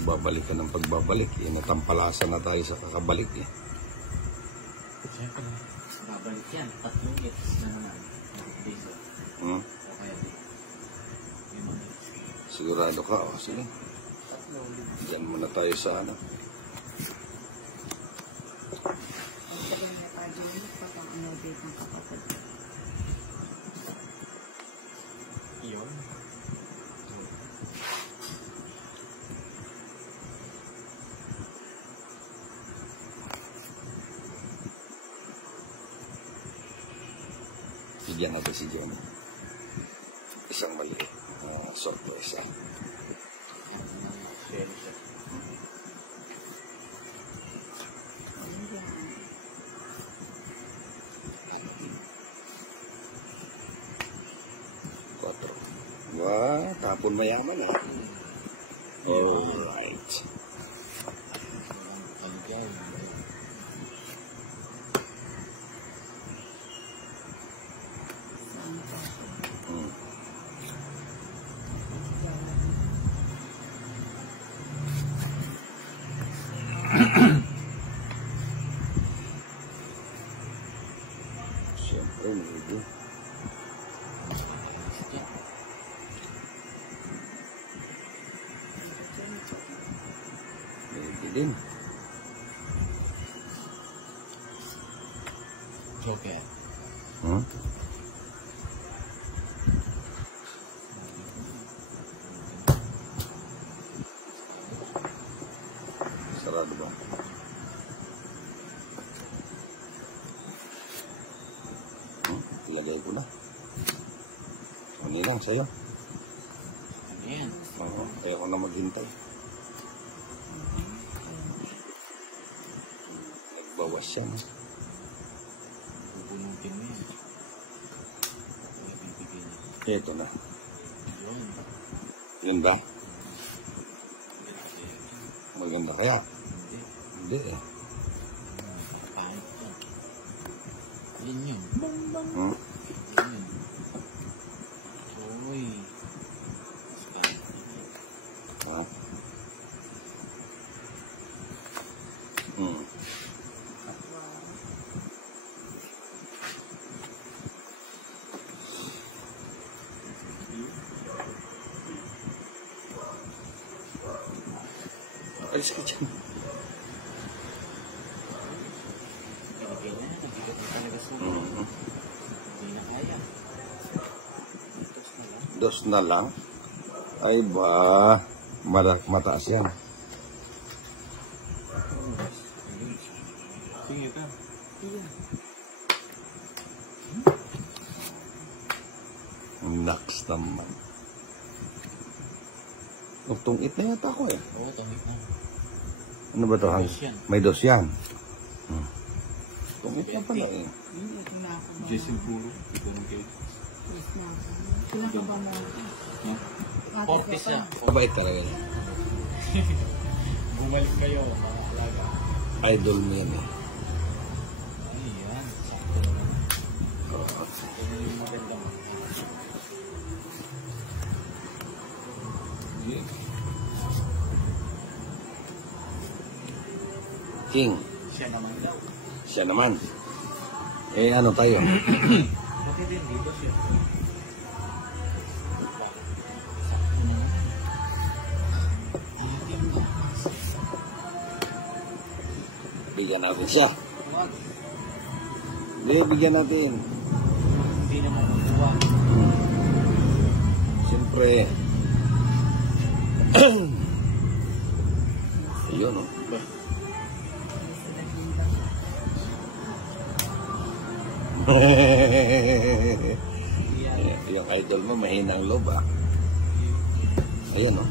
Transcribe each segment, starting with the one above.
pagbabalik ka ng pagbabalik. Natampalasan na tayo sa kakabalik eh. Siyempre, babalik yan. 3 years na naman. Sigurado ka? O, sige. Diyan muna tayo sa ano. Yun. Bigyan natin si Johnny. Isang maliit. Surprise. Wah, tapon mayaman ah. Alright. Siyempre, medyo. Din. Joker. Sarado ba? Ilagay ko na. Ano lang sa'yo? Ano yan? Oo, kaya ko na maghintay. Bawas siya. Bubunutin mo yan. Ito na. Yun ba? Maganda kaya? Hindi eh. Pangit yan. Yun yun. Hmm? Yun. Uy. Ha? Hmm. Alis ka dyan. Pinigay na. Nabigat na talaga sa hindi na kaya. Dos na lang. Ay ba, mataas yan. Sige ka. Next naman. Tungit na yata ako eh. Oo, tungit na. Ano ba ito? May dos yan. Tungit na pala eh. Jason Puro. Ito ng cake. Pinakaba mo. Portis siya. Mabait talaga niya. Bumalik kayo, mga alaga. Idol mo yan eh. Ayan, sakto naman. Ito na yung maganda mo. King. Siya naman daw. Siya naman. Eh ano tayo? Bakit din dito siya? Sakto naman. Bigyan natin siya. Bigyan natin. Hindi naman magbuwa. Siyempre. Ayun o. Yung idol mo mahinang loob ah. Ayan o.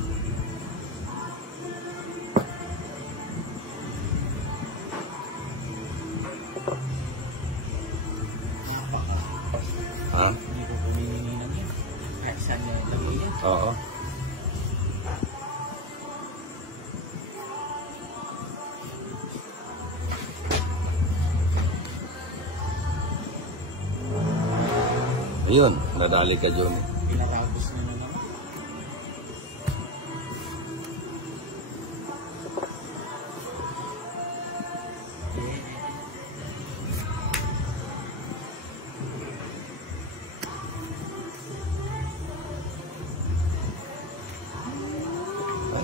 Ha? Hindi ko puminininang yan. Kahit saan niya lagay yan. Oo. Ayun, nadali ka dyan. Pinaragos na naman.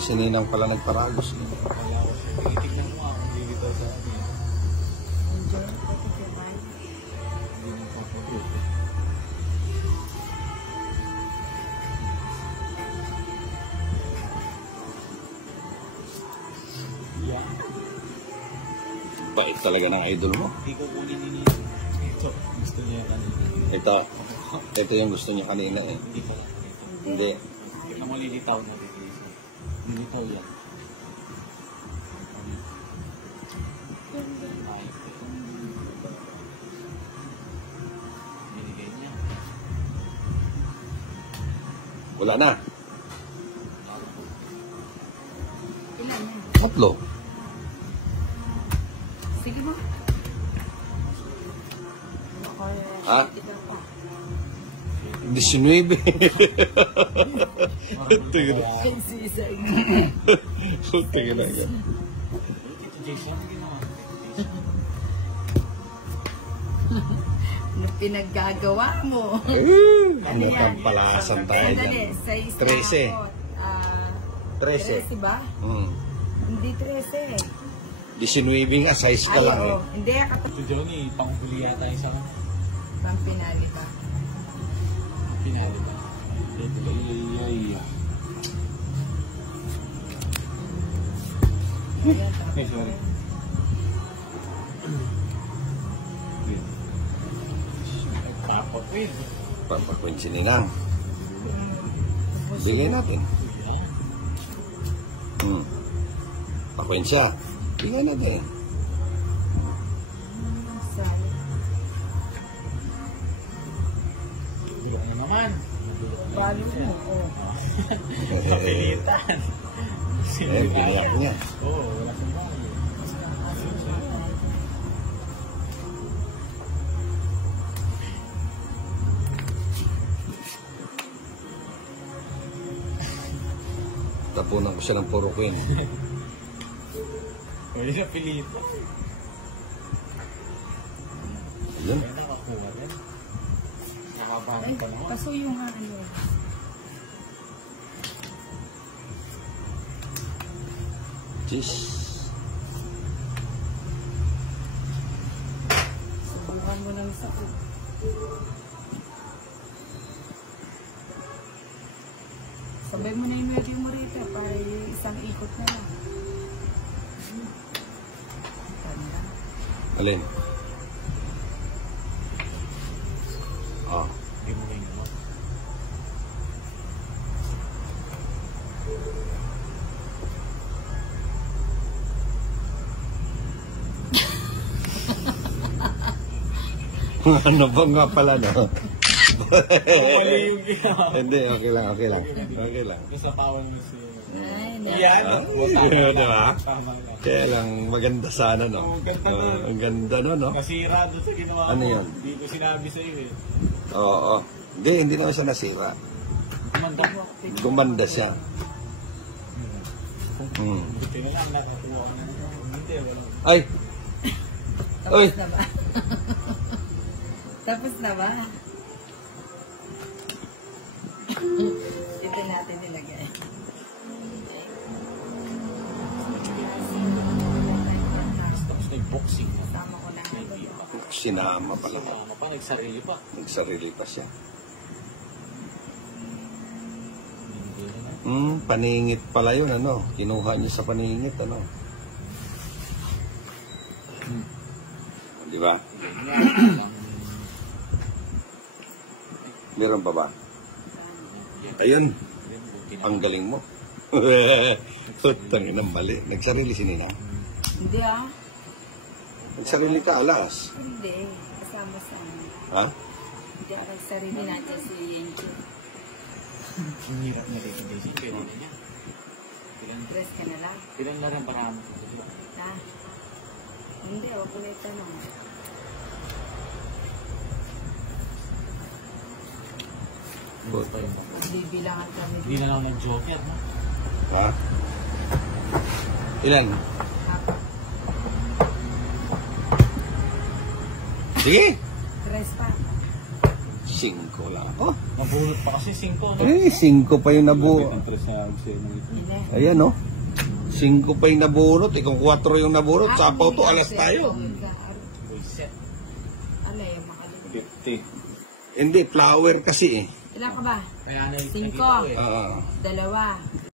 Si Ninang pala nagparagos. Wala ko. Tinitignan mo ako. Hindi kita sa akin. Enjoy, take your mind. Hindi nang papagot. Yeah. Bait talaga ng idol mo. Hindi ko kunin ni ito. Gusto niya kanina. Ito yung gusto niya kanina eh. Hindi pala. Hindi. Kita mo lilitaw na dito. Lilitaw yan. Ay. Binigay niya. Wala na. Ilan yan? 3. Sige mo. Ha? Ito pa. 19. Tingnan na. Sisay. Tingnan na yan. Tito Jason, hindi naman. Ano pinaggagawa mo? Ano kang palasan tayo dyan? 13. 13. 13 ba? Hindi 13. 19 nga, size ka lang eh. oo. Hindi, Ito Johnny, panghuli yata yung sa pang pinali ba? pinali ba? Ay. Ayan, Okay, sorry. Tapos eh. Papakwin si Ninang. Bigay natin. Pakwin siya. Bigay natin. Dulo na naman. Balo mo. Oh. Kapilitan. Pinayak niya. Oo, wala siyang bago. Tapunan ko siya ng puro queen. Pwede na pilitan. Yun. Kaya nakakuha rin. Nakabahan Ay, pa naman. pasuyo nga ano. Jeez. Subukan mo ng sakit. Sabay mo na yung medio mo rito para yung isang ikot na lang. Tanda. Alin? Oh. Hindi mo kayo naman. Ano ba nga pala no? Mali yung ginawa. Hindi, okay lang. Okay lang. Sa pawan mo siya. Ay, Yan. Diba? Tama lang. Kaya lang, maganda sana, no? Oo, ganda nun. Ang ganda no, no? Nasira doon sa ginawa Ano mo. yun? Hindi ko sinabi sa iyo eh. Oo. Hindi naman siya nasira. Kumanda mo. Gumanda siya. Buti na lang nakakuha ko na. Hindi, wala. Ay! Uy! tapos na ba? Tapos na ba? Ito natin nilagay. Tapos nag-boxing na. Kasama ko na. Hindi pa. Sinama pala. Sama pa, nagsarili pa. Nagsarili pa siya. Hindi na. Paningit pala yun, ano? Kinuha niya sa paningit, ano? Di ba? Meron pa ba? Ayun, ang galing mo. Tangin ng mali. Nagsarili si Nina. Hindi ah. Nagsarili ka alas. Hindi. Kasama sa amin. Ha? Hindi ako sarili natin si Yenki. Ang hirap na dito, Daisy. Pwede na niya. Dress ka na lang. Ilan na rin parang. Ha? Hindi, ako ko na itanong. Bibilangan kami. Hindi na lang ng joker, no? Ha? Ilan? Apat. Sige! Dress pa. 5 lang. Oh, Mabunot pa kasi 5, no? 5 pa yung nabuo. Interest niya ako sa'yo ng ito. Hindi. Ayan, oh. 5 pa yung nabunot. Kung 4 yung nabunot, sapaw to, alas tayo. Reset. Alay, makalimutan. 50. Hindi, flower kasi eh. Ilan ka ba? Kaya na yung 5. nakita ko eh. 2.